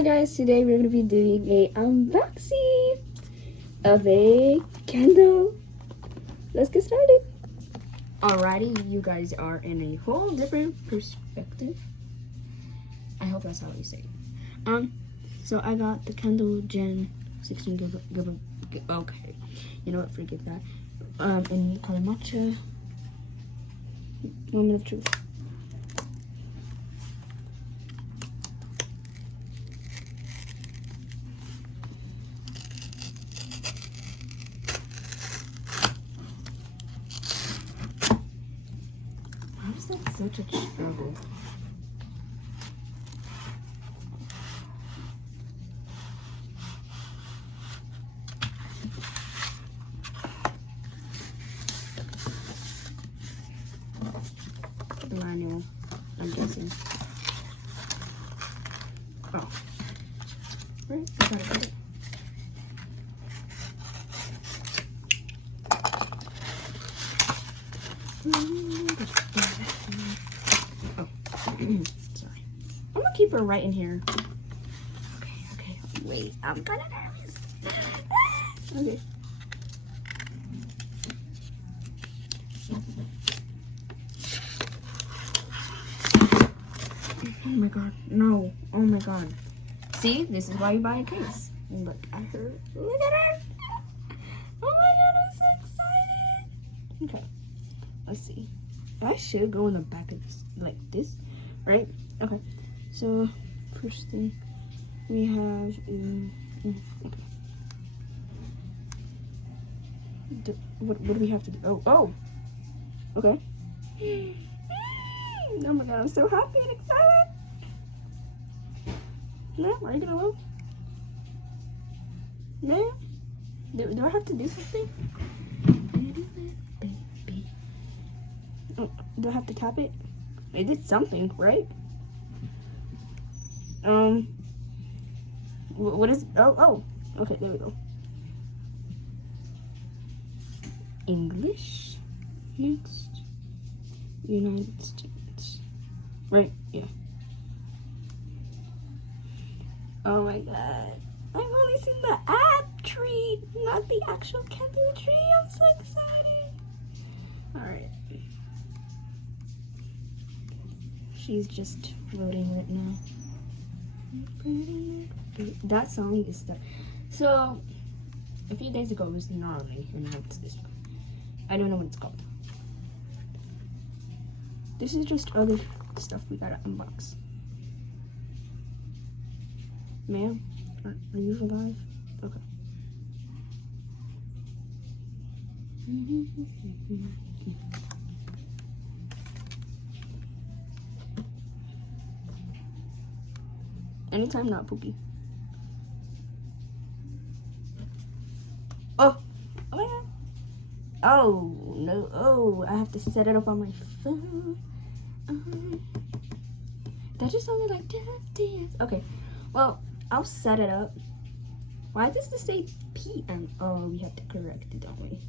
Hi guys, today we're going to be doing a unboxing of a candle. Let's get started. Alrighty, you guys are in a whole different perspective. I hope that's how you say it. So I got the Kindle Gen 16 GB. Okay, you know what? Forget that. In color matcha. Moment of truth. How is that such a struggle? The manual, I'm guessing. Oh. Right, I gotta get it. Oh, sorry. I'm gonna keep her right in here. Okay, wait, I'm kinda nervous. Okay. Oh my god, no. Oh my god. See, this is why you buy a case. And look at her. Look at her. Oh my god, I'm so excited. Okay, let's see. I should go in the back of this, like this, right? Okay, so first thing we have okay. What do we have to do? Oh, okay. Oh my god, I'm so happy and excited. No, are you gonna look? No? Do I have to do something? Oh, do I have to tap it? I did something, right? What is, oh, okay, there we go. English, next, United States, right, yeah. Oh my god, I've only seen the ad tree, not the actual candle tree. I'm so excited. Alright. She's just loading right now. That song is that. So, a few days ago it was Gnarly, and now it's this one. I don't know what it's called. This is just other stuff we gotta unbox. Ma'am, are you alive? Okay. Anytime not poopy. Oh my god. Oh no. Oh, I have to set it up on my phone. That just sounded like dance. Okay, well, I'll set it up. Why does this say PM? Oh, we have to correct it, don't we?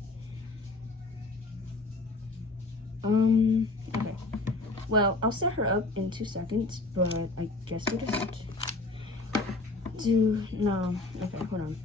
Okay. Well, I'll set her up in 2 seconds, but I guess we'll just do, no. Okay, hold on.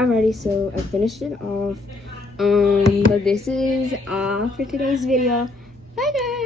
Alrighty, so I finished it off. But this is all for today's video. Bye guys.